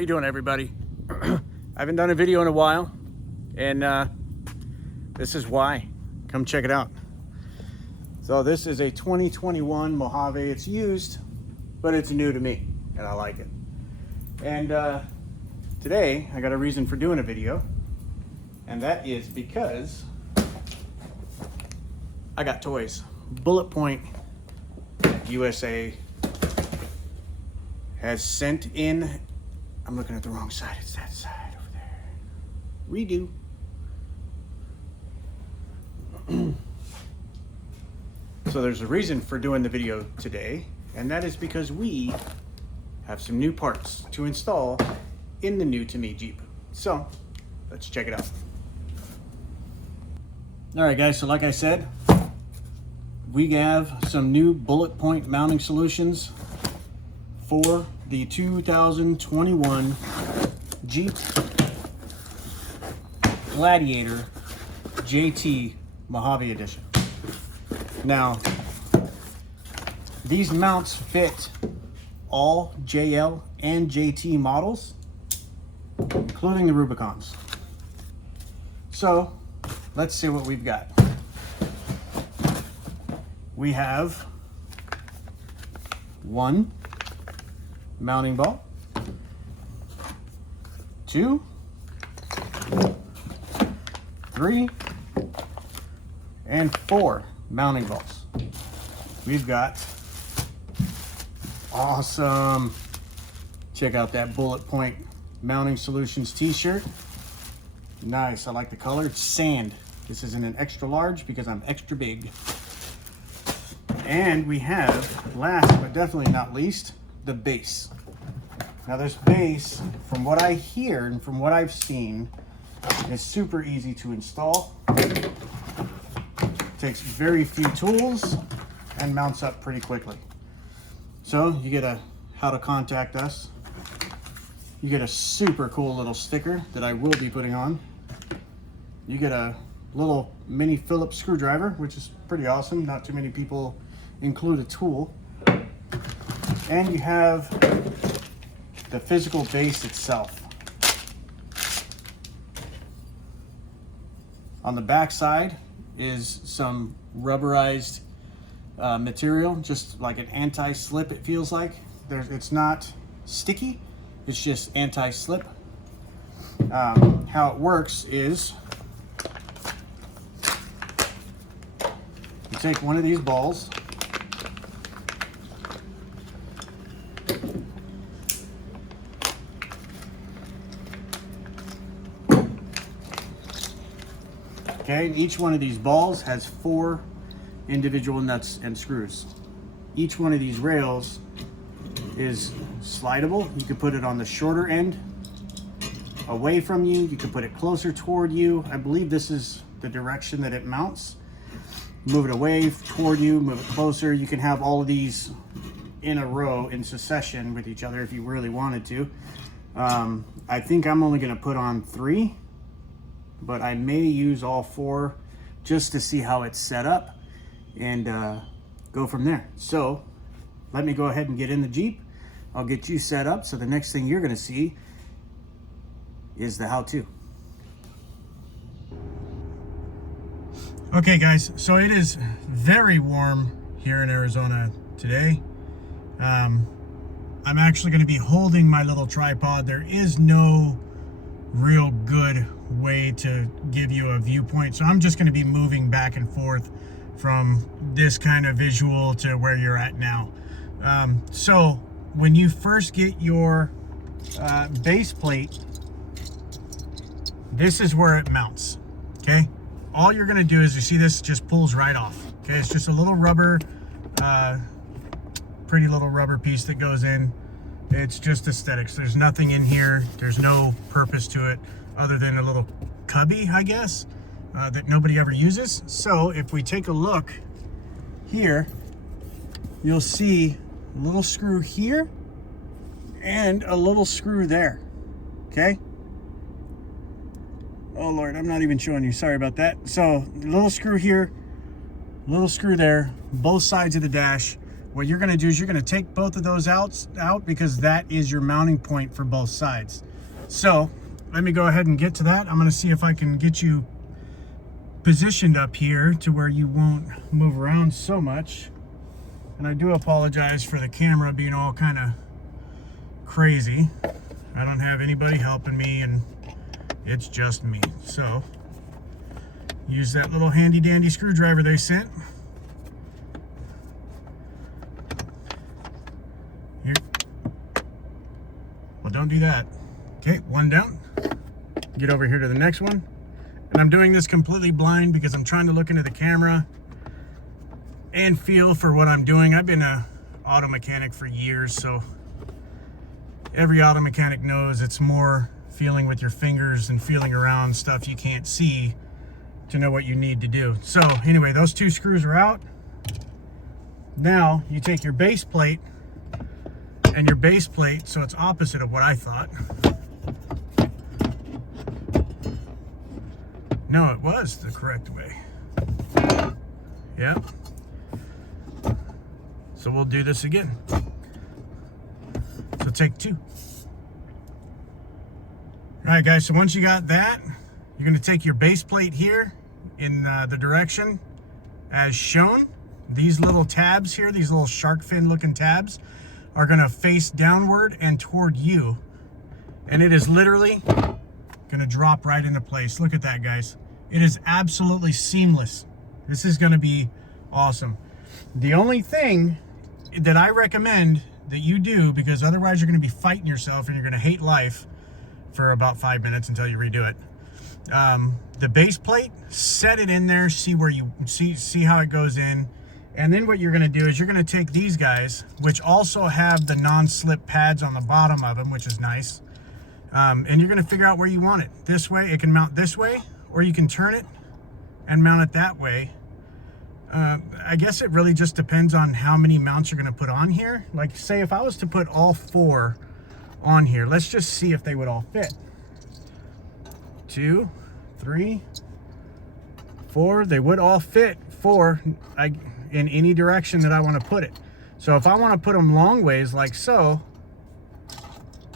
you doing, everybody? I haven't done a video in a while, and this is why. Come check it out. So this is a 2021 Mojave. It's used, but it's new to me, and I like it. And today I got a reason for doing a video, and that is because I got toys. Bulletpoint USA has sent in, I'm looking at the wrong side, it's that side over there. Redo. So there's a reason for doing the video today, and that is because we have some new parts to install in the new to me Jeep. So let's check it out. All right, guys, so like I said, we have some new Bulletpoint mounting solutions for the 2021 Jeep Gladiator JT Mojave Edition. Now, these mounts fit all JL and JT models, including the Rubicons. So, let's see what we've got. We have one mounting ball, two, three, and four mounting balls. We've got awesome, check out that Bulletpoint Mounting Solutions t-shirt. Nice, I like the color. It's sand. This isn't an extra large because I'm extra big. And we have, last but definitely not least, the base. Now this base, from what I hear and from what I've seen, is super easy to install. Takes very few tools and mounts up pretty quickly. So you get a how to contact us. You get a super cool little sticker that I will be putting on. You get a little mini Phillips screwdriver, which is pretty awesome. Not too many people include a tool. And you have the physical base itself. On the back side is some rubberized material, just like an anti-slip, it feels like. It's not sticky, it's just anti-slip. How it works is you take one of these balls, okay, each one of these balls has 4 individual nuts and screws. Each one of these rails is slidable. You can put it on the shorter end away from you. You can put it closer toward you. I believe this is the direction that it mounts. Move it away toward you, move it closer. You can have all of these in a row in succession with each other if you really wanted to. I think I'm only going to put on 3. But I may use all 4 just to see how it's set up and go from there. So let me go ahead and get in the Jeep. I'll get you set up, so the next thing you're gonna see is the how-to. Okay guys, so it is very warm here in Arizona today. I'm actually gonna be holding my little tripod. There is no real good way to give you a viewpoint, so I'm just going to be moving back and forth from this kind of visual to where you're at now. So when you first get your base plate, this is where it mounts. Okay, all you're going to do is, you see this just pulls right off. Okay, it's just a little rubber, pretty little rubber piece that goes in. It's just aesthetics. There's nothing in here. There's no purpose to it other than a little cubby, I guess, that nobody ever uses. So if we take a look here, you'll see a little screw here and a little screw there. Okay. Oh Lord, I'm not even showing you. Sorry about that. So little screw here, little screw there, both sides of the dash. what you're going to do is you're going to take both of those out because that is your mounting point for both sides. So let me go ahead and get to that. I'm going to see if I can get you positioned up here to where you won't move around so much. And I do apologize for the camera being all kind of crazy. I don't have anybody helping me and it's just me. So use that little handy dandy screwdriver they sent. Here. Well, don't do that. Okay, one down. Get over here to the next one. And I'm doing this completely blind because I'm trying to look into the camera and feel for what I'm doing. I've been an auto mechanic for years, so every auto mechanic knows it's more feeling with your fingers and feeling around stuff you can't see to know what you need to do. So anyway, those two screws are out. Now you take your base plate and your base plate, so it's opposite of what I thought. No, it was the correct way. Yep. So we'll do this again. So take two. All right, guys, so once you got that, you're gonna take your base plate here in the direction as shown. These little tabs here, these little shark fin looking tabs, are gonna face downward and toward you. And it is literally gonna drop right into place. Look at that, guys. It is absolutely seamless. This is gonna be awesome. The only thing that I recommend that you do, because otherwise you're gonna be fighting yourself and you're gonna hate life for about 5 minutes until you redo it. The base plate, set it in there, see where you see how it goes in. And then what you're gonna do is you're gonna take these guys, which also have the non-slip pads on the bottom of them, which is nice. And you're gonna figure out where you want it. This way, it can mount this way, or you can turn it and mount it that way. I guess it really just depends on how many mounts you're gonna put on here. Like say if I was to put all 4 on here, let's just see if they would all fit. 2, 3, 4, they would all fit 4 in any direction that I wanna put it. So if I wanna put them long ways like so,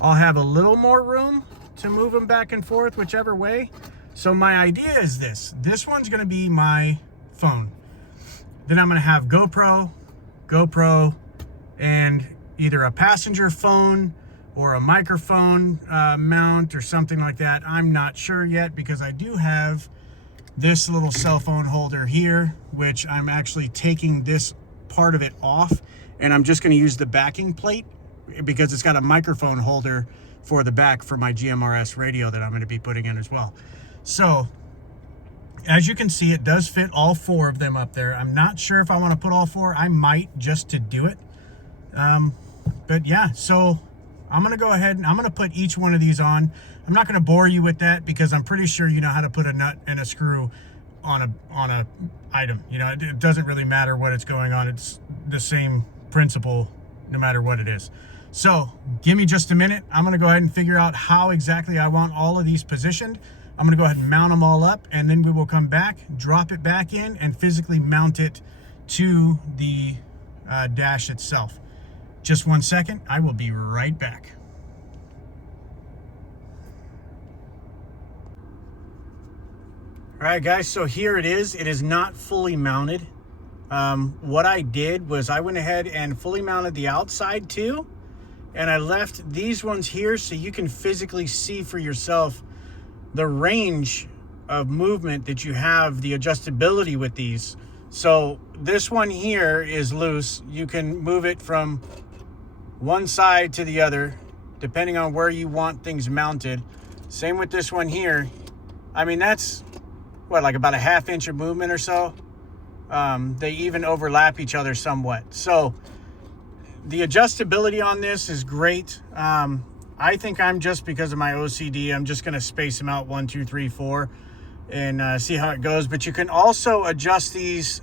I'll have a little more room to move them back and forth whichever way. So my idea is this one's gonna be my phone. Then I'm gonna have GoPro, and either a passenger phone or a microphone mount or something like that. I'm not sure yet because I do have this little cell phone holder here, which I'm actually taking this part of it off, and I'm just gonna use the backing plate because it's got a microphone holder for the back for my GMRS radio that I'm gonna be putting in as well. So, as you can see, it does fit all 4 of them up there. I'm not sure if I want to put all 4. I might just to do it. But yeah, so I'm going to go ahead and I'm going to put each one of these on. I'm not going to bore you with that because I'm pretty sure you know how to put a nut and a screw on a item. You know, it doesn't really matter what it's going on. It's the same principle no matter what it is. So give me just a minute. I'm going to go ahead and figure out how exactly I want all of these positioned. I'm gonna go ahead and mount them all up, and then we will come back, drop it back in, and physically mount it to the dash itself. Just 1 second, I will be right back. All right, guys, so here it is. It is not fully mounted. What I did was I went ahead and fully mounted the outside too, and I left these ones here so you can physically see for yourself the range of movement that you have, the adjustability with these. So this one here is loose. You can move it from one side to the other depending on where you want things mounted. Same with this one here. I mean, that's what, like about a ½ inch of movement or so. They even overlap each other somewhat. So the adjustability on this is great. I think I'm just, because of my OCD, I'm just gonna space them out 1, 2, 3, 4 and see how it goes. But you can also adjust these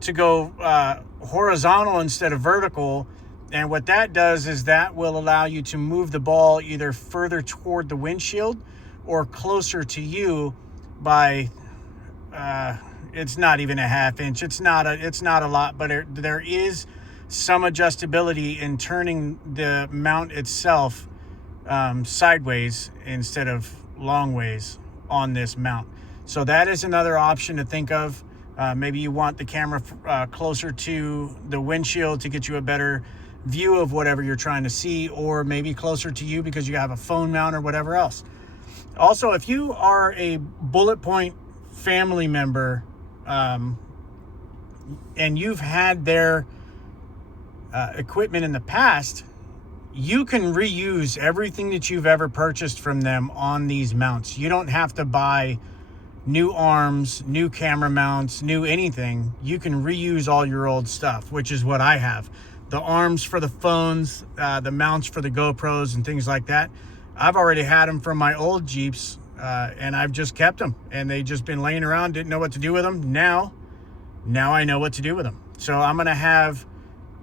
to go horizontal instead of vertical. And what that does is that will allow you to move the ball either further toward the windshield or closer to you by, it's not even a ½ inch. It's not a lot, but there is some adjustability in turning the mount itself sideways instead of long ways on this mount. So that is another option to think of. Maybe you want the camera closer to the windshield to get you a better view of whatever you're trying to see, or maybe closer to you because you have a phone mount or whatever else. Also, if you are a Bulletpoint family member and you've had their equipment in the past, you can reuse everything that you've ever purchased from them on these mounts. You don't have to buy new arms, new camera mounts, new anything. You can reuse all your old stuff, which is what I have. The arms for the phones, the mounts for the GoPros and things like that. I've already had them from my old Jeeps, and I've just kept them, and they just been laying around, didn't know what to do with them. Now I know what to do with them. So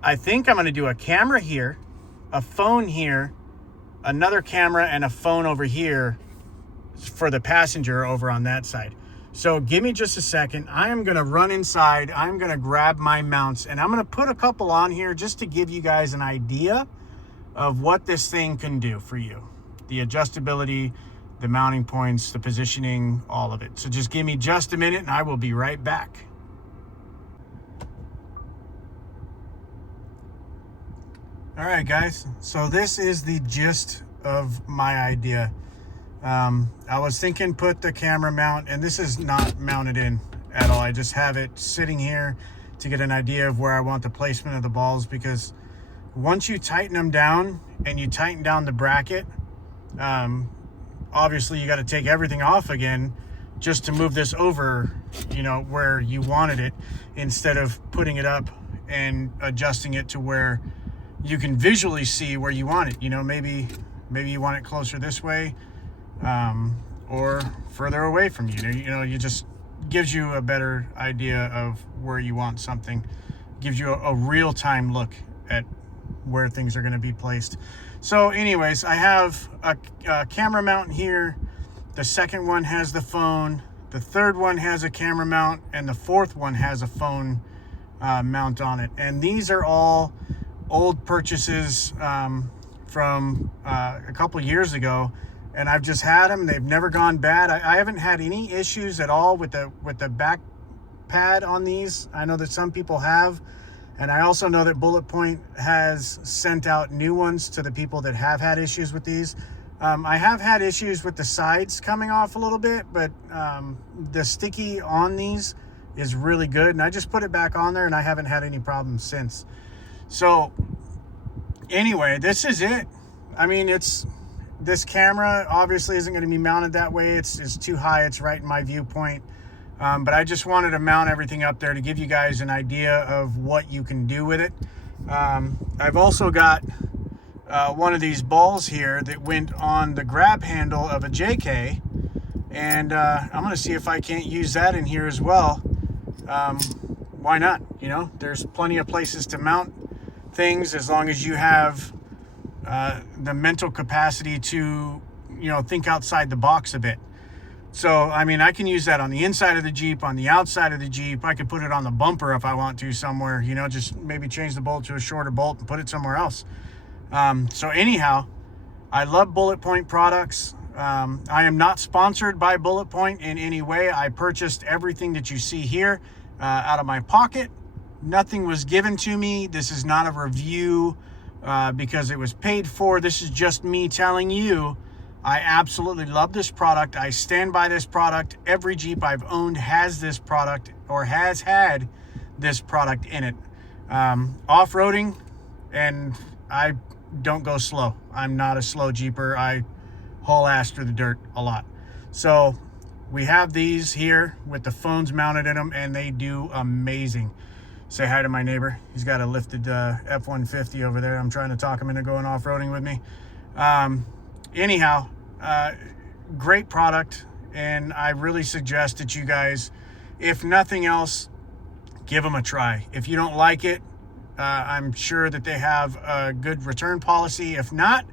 I think I'm gonna do a camera here, a phone here, another camera, and a phone over here for the passenger over on that side. So give me just a second. I am gonna run inside. I'm gonna grab my mounts, and I'm gonna put a couple on here just to give you guys an idea of what this thing can do for you. The adjustability, the mounting points, the positioning, all of it. So just give me just a minute and I will be right back. All right, guys, so this is the gist of my idea. I was thinking put the camera mount, and this is not mounted in at all. I just have it sitting here to get an idea of where I want the placement of the balls, because once you tighten them down and you tighten down the bracket, obviously you got to take everything off again just to move this over, you know, where you wanted it, instead of putting it up and adjusting it to where you can visually see where you want it. You know, maybe you want it closer this way, or further away from you. You know, it just gives you a better idea of where you want something, gives you a real-time look at where things are going to be placed. So anyways, I have a camera mount here. The second one has the phone. The third one has a camera mount, and the fourth one has a phone mount on it. And these are all old purchases from a couple years ago, and I've just had them. They've never gone bad. I haven't had any issues at all with the back pad on these. I know that some people have, and I also know that Bulletpoint has sent out new ones to the people that have had issues with these. I have had issues with the sides coming off a little bit, but the sticky on these is really good, and I just put it back on there and I haven't had any problems since. So anyway, this is it. I mean, this camera obviously isn't going to be mounted that way. It's too high. It's right in my viewpoint. But I just wanted to mount everything up there to give you guys an idea of what you can do with it. I've also got one of these balls here that went on the grab handle of a JK, and I'm going to see if I can't use that in here as well. Why not? You know, there's plenty of places to mount things as long as you have the mental capacity to, you know, think outside the box a bit. So, I mean, I can use that on the inside of the Jeep, on the outside of the Jeep. I could put it on the bumper if I want to somewhere, you know, just maybe change the bolt to a shorter bolt and put it somewhere else. So anyhow, I love Bulletpoint products. I am not sponsored by Bulletpoint in any way. I purchased everything that you see here out of my pocket. Nothing was given to me. This is not a review because it was paid for. This is just me telling you I absolutely love this product. I stand by this product. Every Jeep I've owned has this product or has had this product in it. Off-roading, and I don't go slow. I'm not a slow Jeeper. I haul ass through the dirt a lot. So we have these here with the phones mounted in them, and they do amazing. Say hi to my neighbor. He's got a lifted F-150 over there. I'm trying to talk him into going off-roading with me. Anyhow, great product, and I really suggest that you guys, if nothing else, give them a try. If you don't like it, I'm sure that they have a good return policy. If not,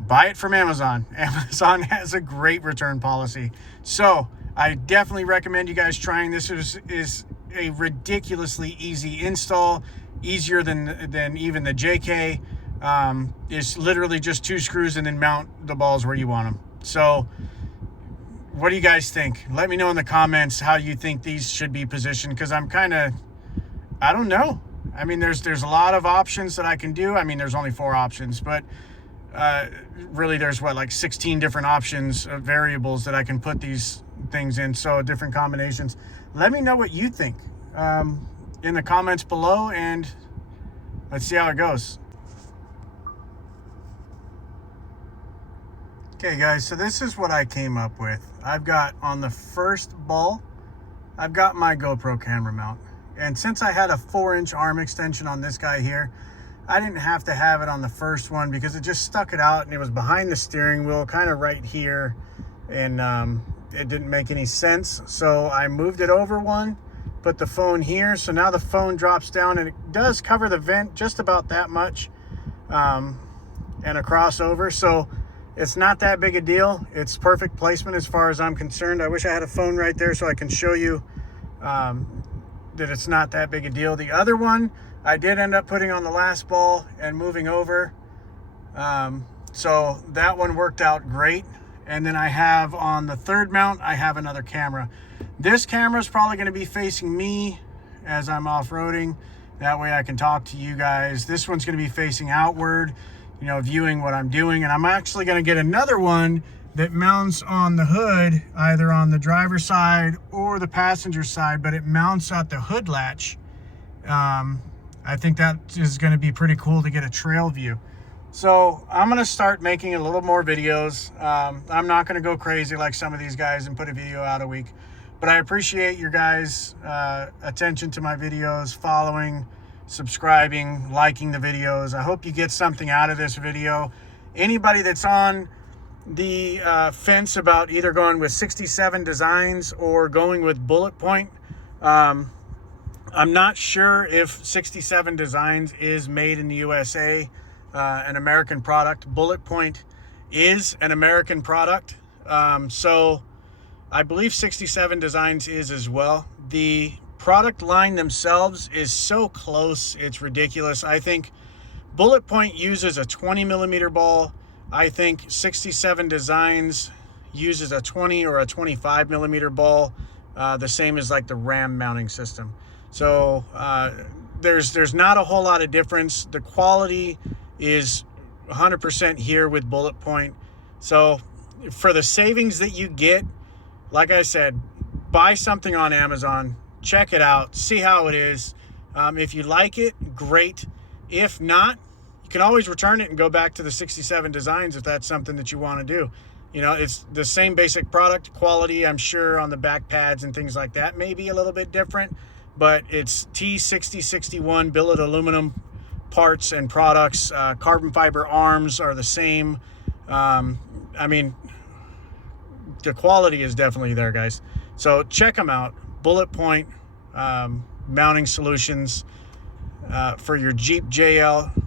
buy it from Amazon. Amazon has a great return policy. So I definitely recommend you guys trying this. Is a ridiculously easy install. easier than even the JK. It's literally just 2 screws and then mount the balls where you want them. So what do you guys think? Let me know in the comments how you think these should be positioned, because I'm kind of, I don't know. I mean, there's a lot of options that I can do. I mean, there's only 4 options, but really there's what, like 16 different options of variables that I can put these things in, so different combinations. Let me know what you think in the comments below, and let's see how it goes. Okay guys, so this is what I came up with. I've got on the first ball, I've got my GoPro camera mount. And since I had a 4-inch arm extension on this guy here, I didn't have to have it on the first one because it just stuck it out and it was behind the steering wheel, kind of right here. And it didn't make any sense. So I moved it over one, put the phone here. So now the phone drops down and it does cover the vent just about that much, and a crossover. So it's not that big a deal. It's perfect placement as far as I'm concerned. I wish I had a phone right there so I can show you that it's not that big a deal. The other one I did end up putting on the last ball and moving over. So that one worked out great. And then I have on the third mount, I have another camera. This camera is probably going to be facing me as I'm off-roading. That way I can talk to you guys. This one's going to be facing outward, you know, viewing what I'm doing. And I'm actually going to get another one that mounts on the hood, either on the driver's side or the passenger side, but it mounts at the hood latch. I think that is going to be pretty cool to get a trail view. So I'm going to start making a little more videos. I'm not going to go crazy like some of these guys and put a video out a week, but I appreciate your guys' attention to my videos, following, subscribing, liking the videos. I hope you get something out of this video. Anybody that's on the fence about either going with 67 Designs or going with Bulletpoint, I'm not sure if 67 Designs is made in the USA, an American product. Bulletpoint is an American product, so I believe 67 Designs is as well. The product line themselves is so close, it's ridiculous. I think Bulletpoint uses a 20 millimeter ball. I think 67 Designs uses a 20 or a 25 millimeter ball, the same as like the RAM mounting system. So there's not a whole lot of difference. The quality is 100% here with Bulletpoint. So for the savings that you get, like I said, buy something on Amazon, check it out, see how it is. If you like it, great. If not, you can always return it and go back to the 67 Designs if that's something that you want to do. You know, it's the same basic product quality. I'm sure on the back pads and things like that may be a little bit different, but it's T6061 billet aluminum parts and products. Carbon fiber arms are the same. I mean, the quality is definitely there, guys. So check them out. Bulletpoint mounting solutions for your Jeep JL,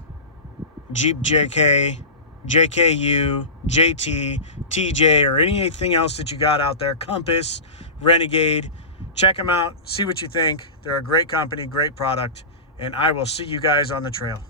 Jeep JK, JKU, JT, TJ, or anything else that you got out there. Compass, Renegade. Check them out. See what you think. They're a great company, great product, and I will see you guys on the trail.